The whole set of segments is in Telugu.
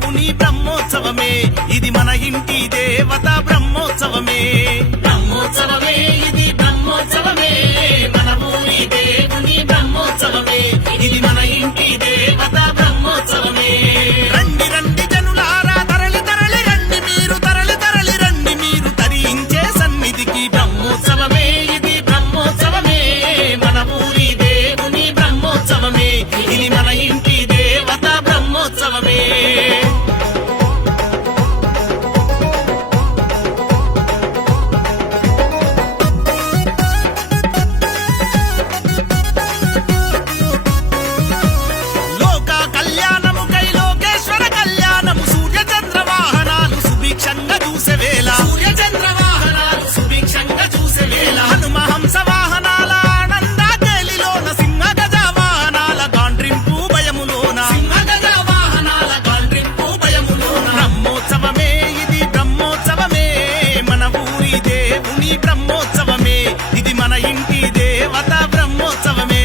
దేవుని బ్రహ్మోత్సవమే ఇది మన ఇంటి దేవత బ్రహ్మోత్సవమే బ్రహ్మోత్సవమే ఇది బ్రహ్మోత్సవమే మన ఊరి దేవుని బ్రహ్మోత్సవమే ఇది మన ఇంటి దేవత బ్రహ్మోత్సవమే రండి రండి జనులారా తరలి తరలి రండి మీరు తరలి తరలి రండి మీరు తరించే సన్నిధికి బ్రహ్మోత్సవమే ఇది బ్రహ్మోత్సవమే మన ఊరి దేవుని బ్రహ్మోత్సవమే ఇది మన ఇంటి దేవత బ్రహ్మోత్సవమే బ్రహ్మోత్సవమే ఇది మన ఇంటి దేవత బ్రహ్మోత్సవమే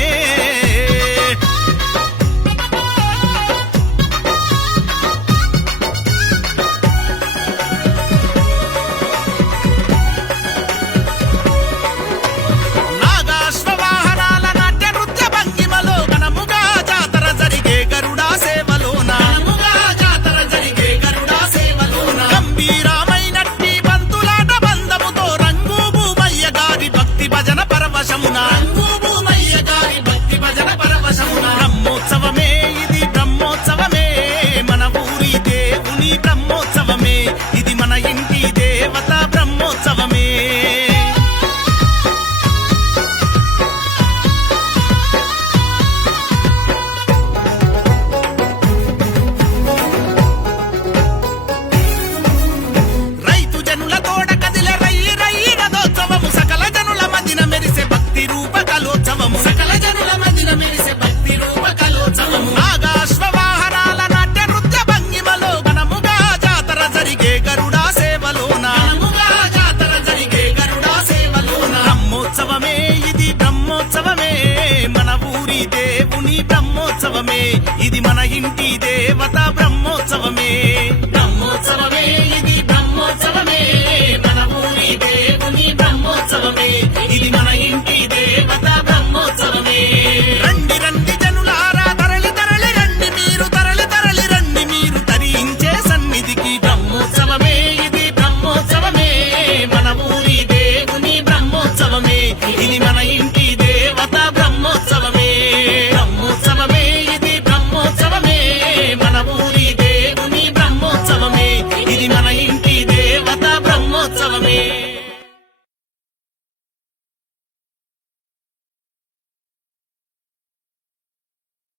నాగాశ్వ వాహనాల నాట్య నృత్య భంగిమలో ఘనముగా జాతర జరిగే గరుడా సేవలోన జాతర జరిగే గరుడా సేవలోన గంభీరమైనట్టి బంతులాట బంధముతో భజన పరవశమున భూమయ్య గారి భక్తి భజన పరవశమున బ్రహ్మోత్సవమే ఇది బ్రహ్మోత్సవమే మన ఊరి దేవుని బ్రహ్మోత్సవమే ఇది మన ఇంటి దేవత బ్రహ్మోత్సవమే రైతు జనుల తోడ కదిలే రయ్యి రయ్యి రథోత్సవము సకల జనుల మదిన మెరిసే భక్తి రూప కలోత్సవము సకల జనుల మదిన మెరిసే భక్తి రూప కలోత్సవము నాగాశ్వ వాహనాల నాట్య నృత్య భంగిమలో ఘనముగా జాతర జరిగే గరుడా సేవలోన జాతర జరిగే గరుడా సేవలోన బ్రహ్మోత్సవమే ఇది బ్రహ్మోత్సవమే మన ఊరి దేవుని బ్రహ్మోత్సవమే ఇది మన ఇంటి దేవత బ్రహ్మోత్సవమే బ్రహ్మోత్సవమే ఇది బ్రహ్మోత్సవమే మన ఊరి దేవుని బ్రహ్మోత్సవమే ఇది మన ఇంటి దేవత బ్రహ్మోత్సవమే రండి రండి జనులారా తరలి తరలి రండి మీరు తరలి తరలి రండి మీరు తరించే సన్నిధికి బ్రహ్మోత్సవమే ఇది బ్రహ్మోత్సవమే మన ఊరి దేవుని బ్రహ్మోత్సవమే ఇది మన ఇంటి దేవత బ్రహ్మోత్సవమే బ్రహ్మోత్సవమే ఇది బ్రహ్మోత్సవమే మన ఊరి దేవుని బ్రహ్మోత్సవమే ఇది మన ఇంటి దేవత బ్రహ్మోత్సవమే